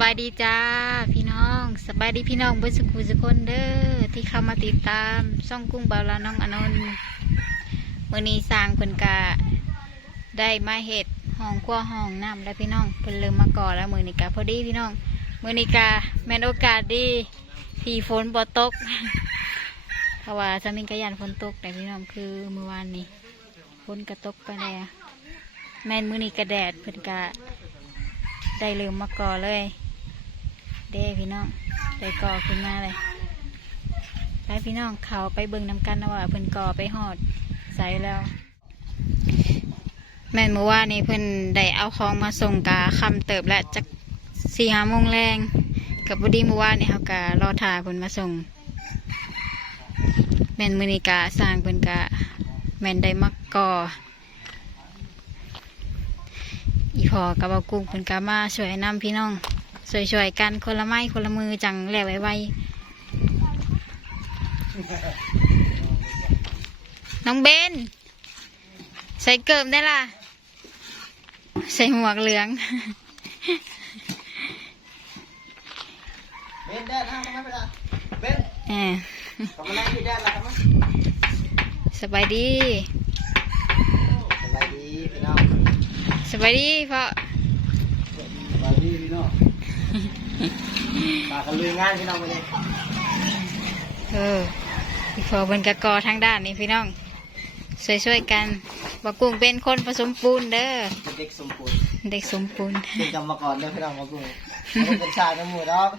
บายดีจ้าพี่น้องสบายดีพี่น้องเบิดสุขุสุคนเด้อที่เข้ามาติดตามช่องกุ้งเบาลาน้องอนนท์มือนี้สร้างเพิ่นกะได้มาเห็ดห้องครัวห้องน้ำแล้วพี่น้องเพิ่นเริ่มมาก่อแล้วมือนี้กะพอดีพี่น้องมือนี้กะแม่นโอกาสดีที่ฝนบ่ตกเพราะว่าจะมีกระยานฝนตกแต่พี่น้องคือเมื่อวานนี้ฝนกระตกไปแล้วแม่นมือนี้กระแดดเพิ่นกะได้ลืมมาก่อเลย เด้พี่น้องได้ก่อขึ้นมาเลยไปพี่น้องเขาไปเบิ่งน้ำกันนะว่าเพิ่นก่อไปหอดใส่แล้ว แม่นเมื่อวานนี้เพิ่นได้เอาของมาส่งกาคำเติบและจากสี่ห้าโมงแรงกับบดีเมื่อวานนี้เขาการอถ่าเพิ่นมาส่ง แม่นมือนีกาสร้างเพิ่นกาแม่นได้มักก่ออีพอกับเอากุ้งเป็นกามาช่วยนำพี่น้อง ช่วยๆกันคนละไม้คนละมือจังแหลวไวๆน้องเบน ใส่เกิบได้ล่ะ ใส่หมวกเหลือง เบนแดดห้ามทำไมไม่ได้เบนแหมกำลังอยู่แดดแล้วทำไมสบายดี สบายดีพี่น้องสบายดีพ่อสบายดีพี่น้อง ปากกันลุยงานพี่น้องไปเลยเอออีพอเป็นกะกอทางด้านนี้พี่น้องช่วยๆกันบอกกุ้งเป็นคนผสมปูนเด้อเป็นเด็กสมบูรณ์เด็กสมปูนเป็นกรรมกรเด้อพี่น้องมากุ้งเขาเป็นชายน้ำมูดอก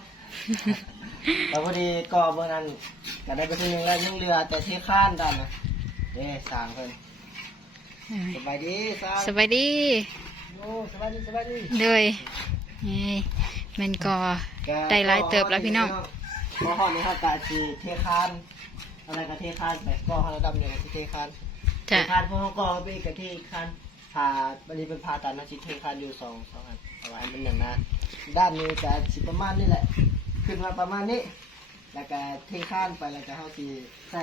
แล้วพอดีก็เมื่อนั้นก็ได้ไปทีนึงแล้วยังเรือแต่ที่ข้านดันนะเด้สร้างเพิ่นสบายดีสร้างสบายดีโอ้สบายดีสบายดีเลยนี่แมันก็ได้หลายเติบแล้วพี่น้องก็ห้องนี้เขากะจีเทคานอะไรกับเทคานไปก็ห้องระดับหนึ่งที่เทคานจะเทคานพวกเขาก็ไปอีกกับเทคานผ่าบันนี้เป็นผ่าตัดนะชิเทคานอยู่สองสองอันเอาไว้ให้มันหนึ่งนะด้านนี้จะสิประมาณนี้แหละ ขึ้นมาประมาณนี้ แล้วก็เทคานไปแล้วก็เขาสีใส่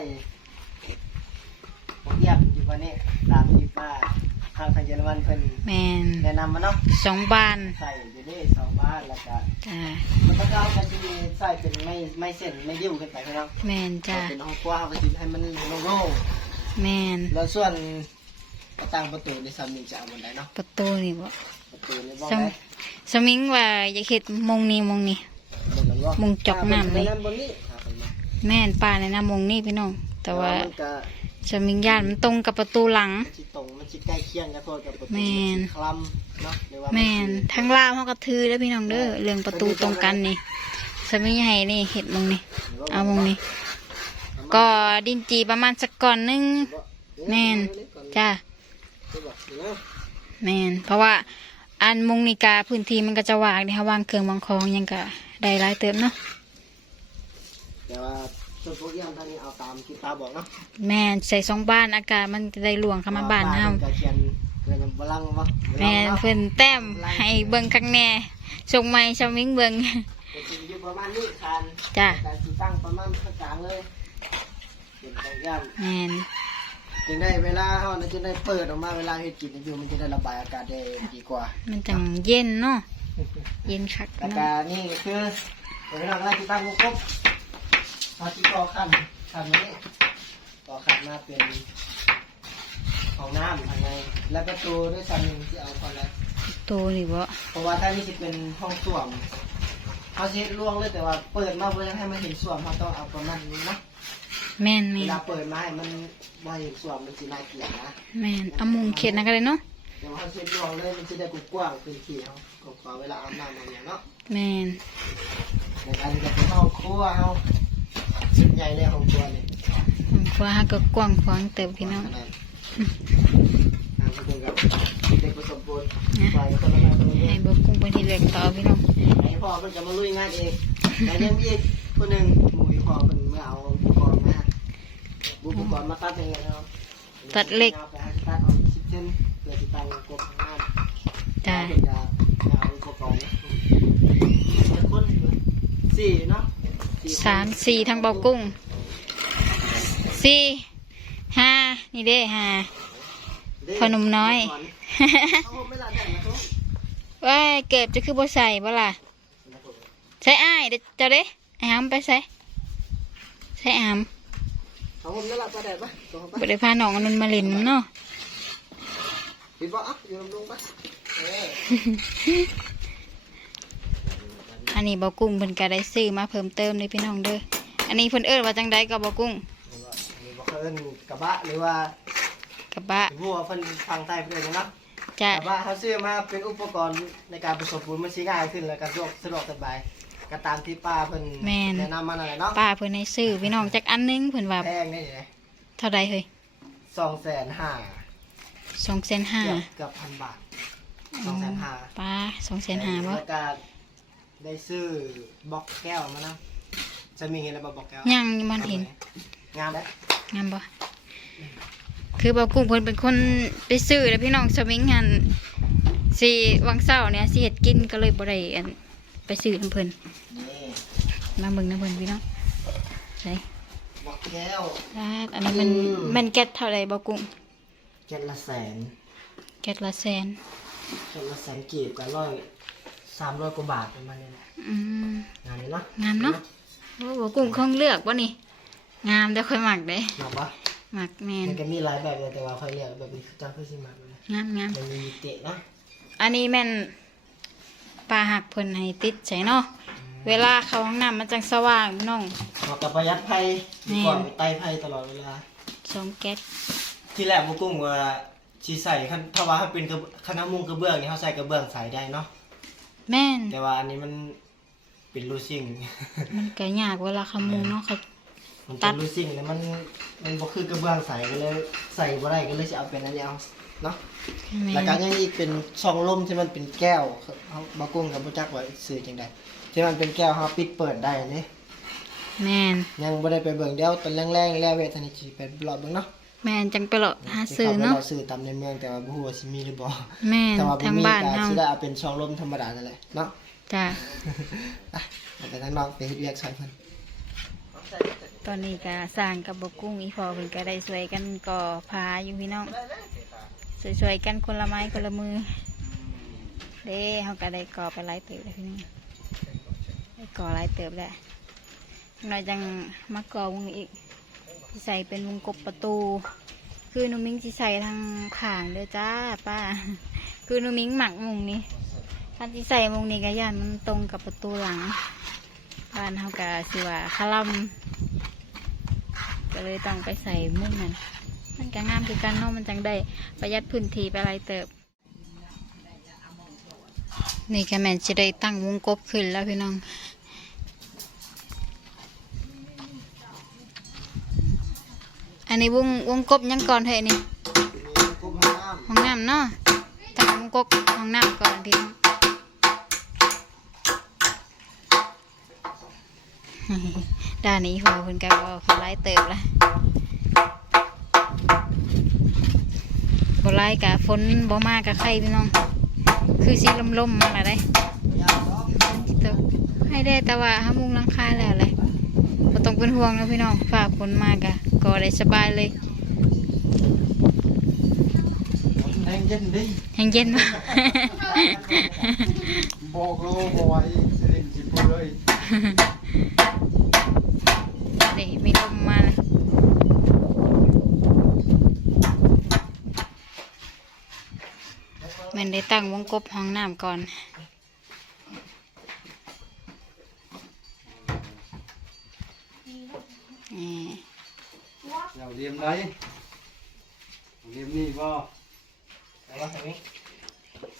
ผมเยียบอยู่วันนี้ตามที่ป้า ทางทางเยอรมันเพิ่นแมนแนะนำมาเนาะสองบานใส่อยู่นี่สองบ้านแล้วก็จ้ามันก็เอากันที่ใส่เป็นไม่ไม่เส้นไม่ยิ้วกันไปพี่น้องแมนจ้าเป็นห้องกว้างก็จะให้มันโล่งแมนๆแล้วส่วนประตูประตูในซัมมิงจะเอาบนไดเนาะประตูนี่บ่ประตูในบ้องสมได้สมิงว่าอยากเห็ดมงนี้มงนี้บนนั้นบ่มุงจอกน้ำเลยอ่าบนนี้ครับผมมาแม่นป่าในน้ำมงนี่พี่น้อง แต่ว่า มันก็สมิงย่านมันตรงกับประตูหลังมันสิตรงมันสิใกล้เคียงกับโทษกับประตูแม่น สิคลำเนาะหรือว่าแมนทั้งลาวเขาก็ถือแล้วพี่น้องเด้อเรื่องประตูตรงกันนี่สมิงให้นี่เห็ดมงนี่เอามงนี่ก็ดินจีประมาณสักก่อนหนึง แมนจ้าแมนเพราะว่า อันมุงนิกาพื้นที่มันก็จะว่างนี่ค่ะวางเครื่องวางของหยังก็ได้หลายเติมเนาะแต่ว่า ส่วนพวกเรื่องท่านนี้เอาตามที่ตาบอกเนาะแม่นใส่สองบ้านอากาศมันจะได้หลวงเข้ามาบ้านเฮาก็เขียนเกินบลังวะแม่นเพิ่นแต้มให้เบิ่งข้างแน่ส่งไม้ชาวมิงเบิ่งจะกินอยู่ประมาณนี้คานจ้ะแต่สิตั้งประมาณข้างกลางเลยเป็นตัวอย่างแม่นจึงได้เวลาเขานะจึงได้เปิดออกมาเวลาเฮ็ดกินอยู่มันจะได้ระบายอากาศได้ดีกว่า มันจังเย็นเนาะเย็นคักแล้วเนาะก็นี่ก็คือเดี๋ยวเราไล่ที่ตั้งครบ เอาที่ต่อขั้นขั้นนี้ต่อขั้นมาเป็นของน้ำภายในแล้วประตูด้วยชั้นหนึ่งที่เอาก่อนแล้วประตูนี่บ่เพราะว่าถ้านี่จะเป็นห้องส้วมเขาสิเฮ็ดล่วงเลยแต่ว่าเปิดมาเพื่อให้มันเห็นส้วมเขาต้องเอาประมาณนี้นะแม่นเวแม่นลาเปิดมาให้มันบ่เห็นส้วมมันสิน่าเกลียดนะแม่นเอามุงเขียนนั่นก็ได้เนาะเดี๋ยวเขาเช็ดล่วงเลยมันจะได้กว้างๆพื้นที่เขาก็ขอเวลาอาบน้ำมาเนี่ยเนาะแม่น ในการจะเป็นห้องครัวเขา สุดใหญ่เลยห้องครัวเนี่ยผมครัวเฮาก็กว้างขวางเติบพี่น้องทางคนกับเด็กผสมปูนฝ่ายคนละแม่คนละให้แม่บ่กุ้งไปที่เล็กต่อพี่น้องให้พ่อมันจะมาลุยงานเองแต่ยังมีอีกคนหนึ่งหมู่อีพ่อเป็นเมื่อเอาอุปกรณ์มาบุปกรณ์มาตัดอย่างเงี้ยเนาะตัดออกสิบเซนเพื่อจะตั้งกบข้างหน้าจ้าจะจะเอาอุปกรณ์คนสี่เนาะ สามสี่ทางเบากุ้งสี่ห้านี่เด้ห้าพอหนุ่มน้อยเอาไม่ละได้นะทุกว้ายเก็บจะคือบ่ใส่บ่ล่ะนะผมใช้อ้ายเด้อเจ้าเด้ไอ้หามไปใส่ใช้อามเอาผมนั่นแหละประเดี๋ยวปะตัวผมปะบ่ได้พาน้องอนนท์มาเล่นนำเนาะปิดบ่ อะอยู่ลำลุงปะเอออันนี้บ่กุ้งเพิ่นก็ได้ซื้อมาเพิ่มเติมเลยพี่น้องเด้อ อันนี้เพิ่นเอิ้นว่าจังไดก็บ่กุ้งอันนี้บอกเอิ้นกระบะหรือว่ากระบะบัวเพิ่นฟังใต้เพิ่นเลยเนาะจะกระบะเขาซื้อมาเป็นอุปกรณ์ในการผสมปูนมันสิง่ายขึ้นแล้วก็สะดวกสะดวกสบายก็ตามที่ป้าเพิ่นแนะนำมานั่นแหละเนาะป้าเพิ่นให้ซื้อพี่น้องจักอันหนึงเพิ่นว่าแพงนี่เลยเท่าใดเฮ้ยสองแสนห้า2,500,000เกือบพันบาทสองแสนห้าป้า2,500,000บ่แล้วก็ ได้ซื้อบล็อกแก้วมานะจะมีเห็นแล้วบ่บล็อกแก้วยังยังบ่เห็น งามไหมงามบ่คือบ่กุ้งเพิ่นเป็นคนไปซื้อแล้วพี่น้องสวิงหันสิวังเช้าเนี่ยสิเฮ็ดกินก็เลยบ่ได้อันไปซื้อนํเพิ่นนี่มาเบิ่งนํเพิ่นพี่น้องใส่บล็อกแก้วลาดอันนี้มันอืมมันแก๊สเท่าใดบ่กุ้งเจ็ดละแสนแก๊สละแสนเจ็ดละแสนกีบกันร้อย สามร้อยกว่าบาทประมาณนี้แหละอืมงานนี้เนาะงามเนาะโอ้บ่กุ้งคงเลือกบ่นี่ งามแต่ค่อยมักเด้หนักปะมักแม่นมันก็มีหลายแบบเลยแต่ว่าเขาเรียกแบบนี้จ้าเพื่อสิมาเลยงามงามมันมีเตะเนาะอันนี้แม่นปลาหักเพิ่นให้ติดใส่เนาะเวลาเข้าห้องน้ำมันจังสว่างพี่น้องเหมาะกับประหยัดภัยดีกว่าไต่ภัยตลอดเวลาสองแก๊สที่แรกบุกุ้งว่าชีใส่คันถ้าว่าเขาเป็นกระคณะมุงกระเบื้องนี่เขาใส่กระเบื้องใส่ได้เนาะ แม่น แต่ว่าอันนี้มันเป็นรูซิ่ง มันก็ยากเวลาขโมุงเนาะครับ มันตัเป็ด นรูซิ่งแล้วมันมันบ่คือกระเบื้องใส่ก็เลยใส่บ่ได้ก็เลยจะเอาเป็นอันนี้เอาเนาะ แม่แล้วก็นยังอีกเป็นช่องลมที่มันเป็นแก้วเขาบากุ้งกับบุจักว่าซื้อจังไดที่มันเป็นแก้วเขาปิดเปิดได้นี่แม่นยังบ่ได้ไปเบิ่งเดี๋ยวตอนแรงๆแล้วเวทนาทีไปรอบเบิ่งเนาะ แม่นจังไปเลาะหาซื้อเนาะที่ขไปรซื้อตามในเมืองแต่ว่าบ่ฮู้ว่าสิมีหรือบ่แม่นแต่ว่าบ่ทางมีบ้านก็เฮาสิได้เอาเป็นช่องลมธรรมดานั่นแหละเนาะจ้ะอะเอาไปทางนอกไปเฮ็ดเวียกใส่เพิ่นตอนนี้ก็สร้างกับบกุ้งอีพอเพิ่นก็ได้ช่วยกันก่อพาอยู่พี่น้องช่วยๆกันคนละไม้คนละมือเด้เฮาก็ได้ก่อไปหลายเติบแล้วพี่น้องได้ก่อหลายเติบแล้วหน่อยจังมาก่อวงอีก สิใส่เป็นวงกบประตู คือนูมิงสิใส่ทางข้างเด้อจ้าป้า คือนูมิงหมักมุงนี้ถ้าสิใส่มุงนี้ก็ย่านมันตรงกับประตูหลังบ้านเฮากะสิว่าคาลัมก็เลยต้องไปใส่มุ้งนั่นมันก็งามคือกันเนาะมันจังได้ประหยัดพื้นที่ไปหลายเติบ นี่ก็แมนจะได้ตั้งวงกบขึ้นแล้วพี่น้อง อันนี้วงวงกบยังก่อนเถอะนี่ห้องน้ำเนาะตั้งวงกบห้องน้ำก่อนพี่น้องด้านนี้หัวเพิ่นก็ว่าเพิ่นไล่เติบละบ่ไล่กะฝนบ่มากกะไข่พี่น้อง คือสีลมๆมาละได้ให้ได้แต่ว่าห้ามุงลังคาแล้วเลยต้องเป็นห่วงนะพี่น้องฝากฝนมากกะ ก็ได้สบายเลยแรงเย็นดิแห้งเย็นมาบอกโลบ่ไหวสิเล่นสิบ่เลยนี่มีลมมาเลยแมันได้ตั้งวงกบห้องน้ำก่อนนี่ เราเรียมไรเรียมนี่บ่แต่ว่าทางนี้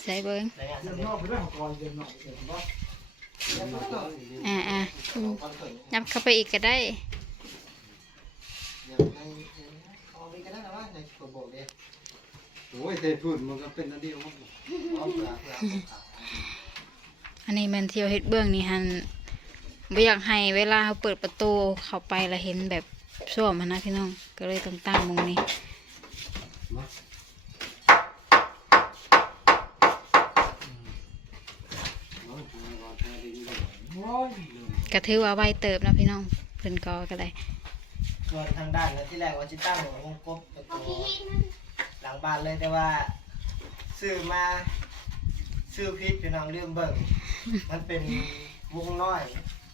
ใส่เบิ้งในงานเรีสำยมเร็จนอกไปด้วยก่อนเรียมนอกเรียมบ่เรียมนอกอ่าอ่าอืมก่อนเขินนับเข้าไปอีกก็ได้เดี๋ยวในเอาไปก็ได้นะว่าในตัวโบกเด้โอ้ยเทพูดมันก็เป็นอันเดียวมั้งเอาเผื่อเผื่อเอาขาอันนี้แมันเที่ยวเฮ็ดเบื้องนี่ฮันไม่อยากให้เวลาเขาเปิดประตูเข้าไปแล้วเห็นแบบส้วมหั้นนะพี่น้อง ก็เลยต้องตั้งมุงนี้ก็ถือว่าไวเติบนะพี่น้องเพิ่นก็ก็ได้ส่วนทางด้านนะที่แรกว่าจะตั้งวงกบประตูหลังบ้านเลยแต่ว่าซื้อมาซื้อพิษพี่น้องเรื่องเบิ่งมันเป็นวงน้อย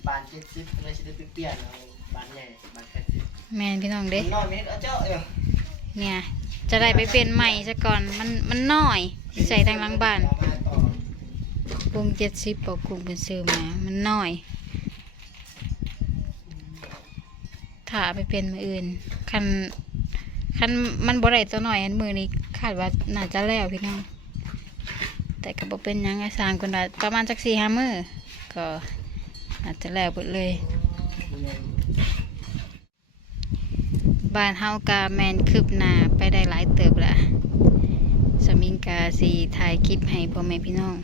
บานเจ็ดสิบเลยสิได้เปลี่ยนเอาบานใหญ่บานแปด แมนพี่น้องเด้น้อยไม่เห็นเอาเจ้าเออเนี่ย จะได้ไปเป็นใหม่ซะก่อนมันมันน้อยสิใส่ทางหลังบ้านเอามาต่อวงเจ็ดสิบปอกกลุ่มเป็นซื้อมา มันน้อยถ้าเอาไปเป็นมืออื่นคันคันมันบ่ได้ตัวหน่อยอันมือนี้คาดว่าน่าจะแล้วพี่น้องแต่ก็บ่เป็นหยังไงสร้างคนละประมาณจักสี่ห้ามือก็อาจจะแล้วหมดเลย บ้านเฮากาแมนคืบหน้าไปได้หลายเติบละสมิงกาสีถ่ายคลิปให้พ่อแม่พี่น้อง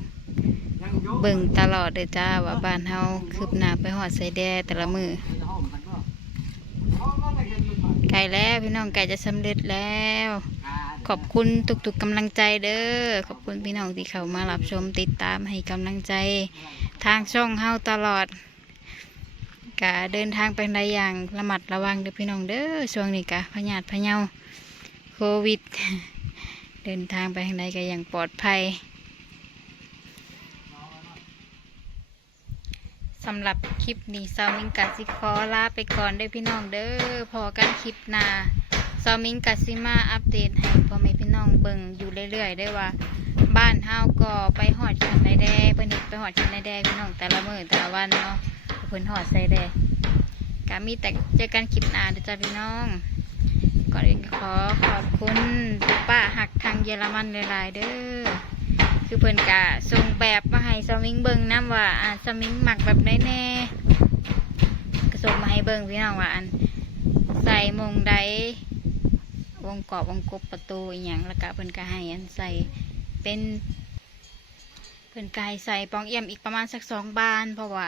เบิ่งตลอดเลยจ้าว่าบ้านเฮาคืบหน้าไปหอดใส่แดแต่ละมือจะห้องกันบ่ห้องก็ไม่เห็นมันไกลแล้วพี่น้องไกลจะสำเร็จแล้ว ขอบคุณทุกๆกำลังใจเด้อขอบคุณพี่น้องที่เข้ามารับชมติดตามให้กำลังใจ ทางช่องเฮาตลอด กะเดินทางไปในอย่างระมัดระวังเด้อพี่น้องเด้อช่วงนี้กะพยาธิพะเยาโควิด เดินทางไปทางใดก็อย่างปลอดภัยสำหรับคลิปนี้ซามิงกะสิขอลาไปก่อนเด้อพี่น้องเด้อพอกันคลิปหน้าซามิงกะสิมาอัปเดตให้พ่อแม่พี่น้องเบิ่งอยู่เรื่อยๆได้ว่า บ้านเฮาก็ไปหอดชันในแดเพิ่นเฮ็ดไปหอดชันในแดพี่น้องแต่ละมื้อแต่ละวันเนาะ พิ่นหอดใส่แดก็มีแต่เจอกันคลิปหน้าเด้อจ้าพี่น้อง ก่อนอื่นขอขอบคุณป้าหักทางเยอรมันหลายๆเด้อคือเพิ่นกะส่งแบบมาให้สมิงเบิงนํว่าอ่าสมิงหมักแบบไหนแน่ก็ส่งมาให้เบิงพี่น้องว่าอันใส่มงใดวงกรอบวงกบประตูอีหยังแล้วก็เพิ่นก็ให้อันใส่เป็นเพิ่นกายใส่ปองเอี่ยมอีกประมาณสักสองบาน เพราะว่า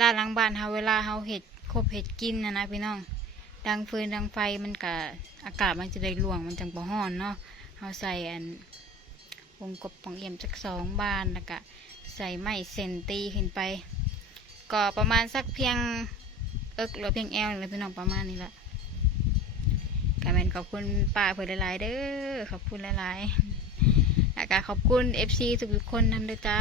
ด้านหลังบ้านเฮาเวลาเฮาเห็ดคบเห็ดกินนะนะพี่น้อง ดังฟืนดังไฟมันกะอากาศมันจะได้ร่วงมันจังบ่ฮ้อนเนาะเฮาใส่อันวงกบปองเอี่ยมสักสองบานแล้วก็ใส่ไม้เซนตีขึ้นไป ก็ประมาณสักเพียงเอิกหรือเพียงแอลเลยพี่น้องประมาณนี้ละกาแมนขอบคุณป้าเพื่อหลายๆเด้อขอบคุณหลายๆแล้วก็ขอบคุณ FC ทุกๆคนนำด้วยจ้า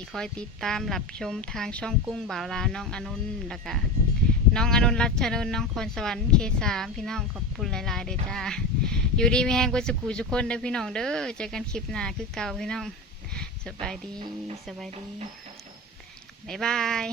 ที่คอยติดตามรับชมทางช่องกุ้งบ่าวลาวน้องอนุนแล้วก็น้องอนุนรัชนน์น้องคนสวรรค์เคสามพี่น้องขอบคุณหลายๆเด้อจ้าอยู่ดีมีแห้งกุสกูทุกคนเด้อพี่น้องเด้อเจอกันคลิปหน้าคือเก่าพี่น้องสบายดีสบายดีบ๊ายบาย